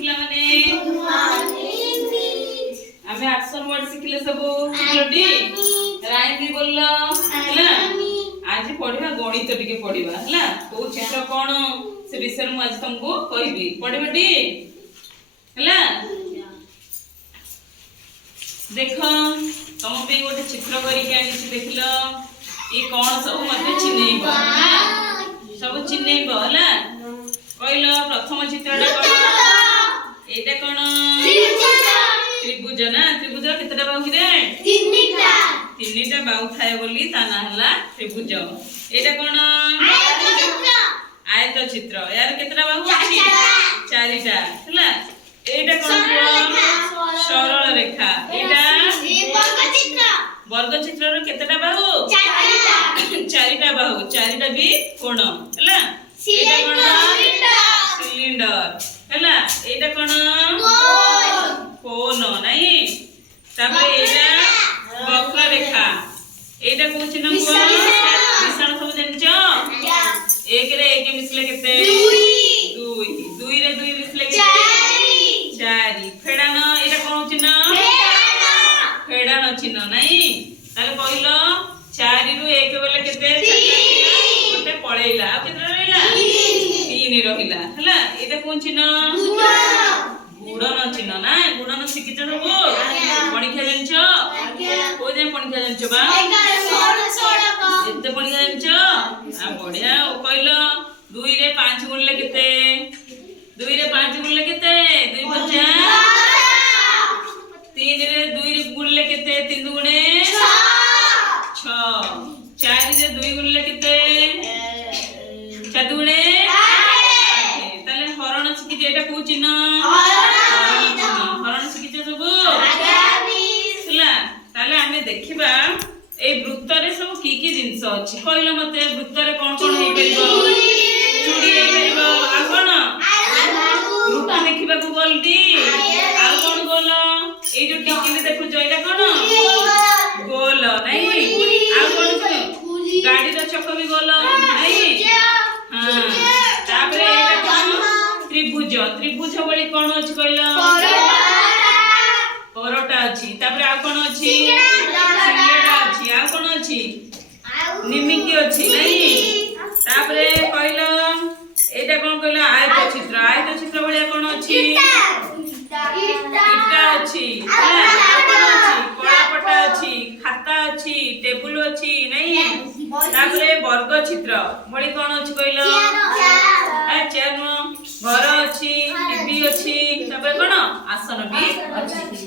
पिला माने आमे एक्शन वर्ड सिखले सब डी राइम भी बोललो हला आज पढिबा गणित टिके पढिबा हला तो चित्र कोन से विषय मु आज तुमको कहबी पढिबा डी हला देखो तुम पे गोटे चित्र करी के आनी देखलो ये कौन सब मते चिन्हैबो सब चिन्हैबो हला कहलो प्रथम चित्रटा कोन एटा कोन त्रिभुज ना त्रिभुज केतटा बाहु कि रे तीनटा बाहु थाए बोली ता ना हला त्रिभुज एटा कोन आयत चित्र यार केतटा बाहु अछि चारिटा हला एटा कोन सरल रेखा एटा वर्ग चित्र रो केतटा बाहु चारिटा बाहु चारिटा भी कोण हला एटा कोन सिलिंडर हला एटा कोन कोन नाही तापर एटा वक्र रेखा एटा कोन चिन्ह को मिश्रण सब जानचो एक रे एक मिसले केते दुई दुई रे दुई मिसले केते चारि फेडान एटा कोन चिन्ह फेडान चिन्ह नाही ताले कहलो 4 रु 1 बेले केते गोटे पळेइला आ केते रहिला 3 रहिला हला एटा कोन चिन्ह गुणन चिन्ह ना गुणन शिखित सबो पणिखा जानचो को जे पणिखा जानचो बा 16 एते पणिखा जानचो आ बढ़िया कहलो 2 रे 5 गुणले केते 2 रे 5 गुणले केते 2 बच्चा 3 रे 2 रे गुणले केते 3 गुणे 6 4 रे 2 गुणले केते 4 गुणे 8 ताले हरण शिखित एटा को चिन्ह हरण शिखित सब हला ताले हमें देखिबा ए वृत्त रे सब की जिंस अछि कहलो मते वृत्त रे कोन कोन हे परिबो चूड़ी हे परिबो आ कोन वृत्त देखिबा को बोलती आ कोन गोल ए जो टिकिले देखु जइला कोन गोल नहीं आ कोन गाड़ी रो चक्क भी गोल नहीं हां तापरे एटा कोन त्रिभुज त्रिभुज बोली कोन अछि कहलो परोटा अछि तापरे आ कोन अछि सिंगेडा अछि आ कोन अछि निमिकी अछि नहीं तापरे कहलो एटा कोन कहलो आयत चित्र बोली कोन अछि इटा अछि कोन अछि कलापटा अछि खाता अछि टेबुल अछि नहीं तापरे वर्ग चित्र बोली कोन अछि कहलो आ चेयर घर अछि टीवी अछि तापरे कोन आसन भी अछि।